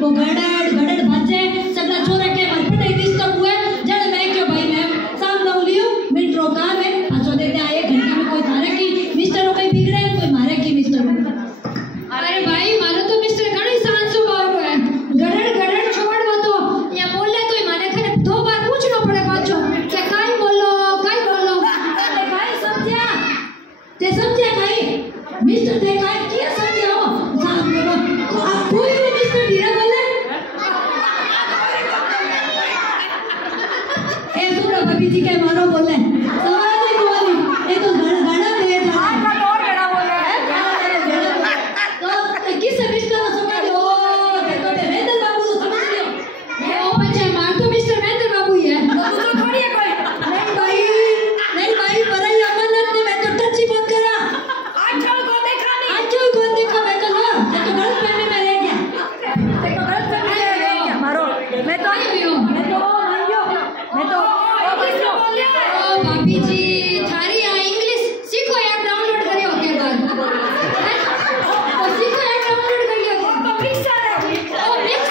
वो गड़ड़ गड़ड़ भाजे सगला छोरा के मन पटे डिस्टर्ब हुए जड़ मैं क्यों भाई मैं साम ना लियो मिनट रोका है पाछो देते आए घंटा में कोई थारे की मिस्टर को कोई बिगड़े कोई मारे की मिस्टर को अरे भाई मारो तो मिस्टर घणी शांत स्वभाव है गड़ड़ गड़ड़ छोड़ वो तो या बोले तो माने खरे दो बार पूछना पड़े पाछो के काई बोलो ते काई समझया ते समझया काई मिस्टर ते काई क्या समझया हो साहब को आप कोई भी मिस्टर धीरे बोले ए सुनो भाभी जी के मारो बोले सवाल ही बोली ये तो गाना तेज है हां और गाना बोले तो किस मिस्टर को समझ लो तो महेंद्र बाबू तो समझ लियो ये ओ बच्चे मार तो मिस्टर महेंद्र बाबू ही है तो थोड़ी है कोई नहीं भाई पर ये अमानत ने मैं तो टच ही मत करा आजकल को देखा मैं तो लो ये तो गलत फहमी में रह गया देखो गलत फहमी में रह गया मारो मैं तो आई हुई हूं मैं तो ओ भाभी जी थारी यहाँ इंग्लिश सीखो ऐप डाउनलोड करियो के बाद तो सीखो ऐप डाउनलोड करियो तो मिक्सर है ओ मिक्सर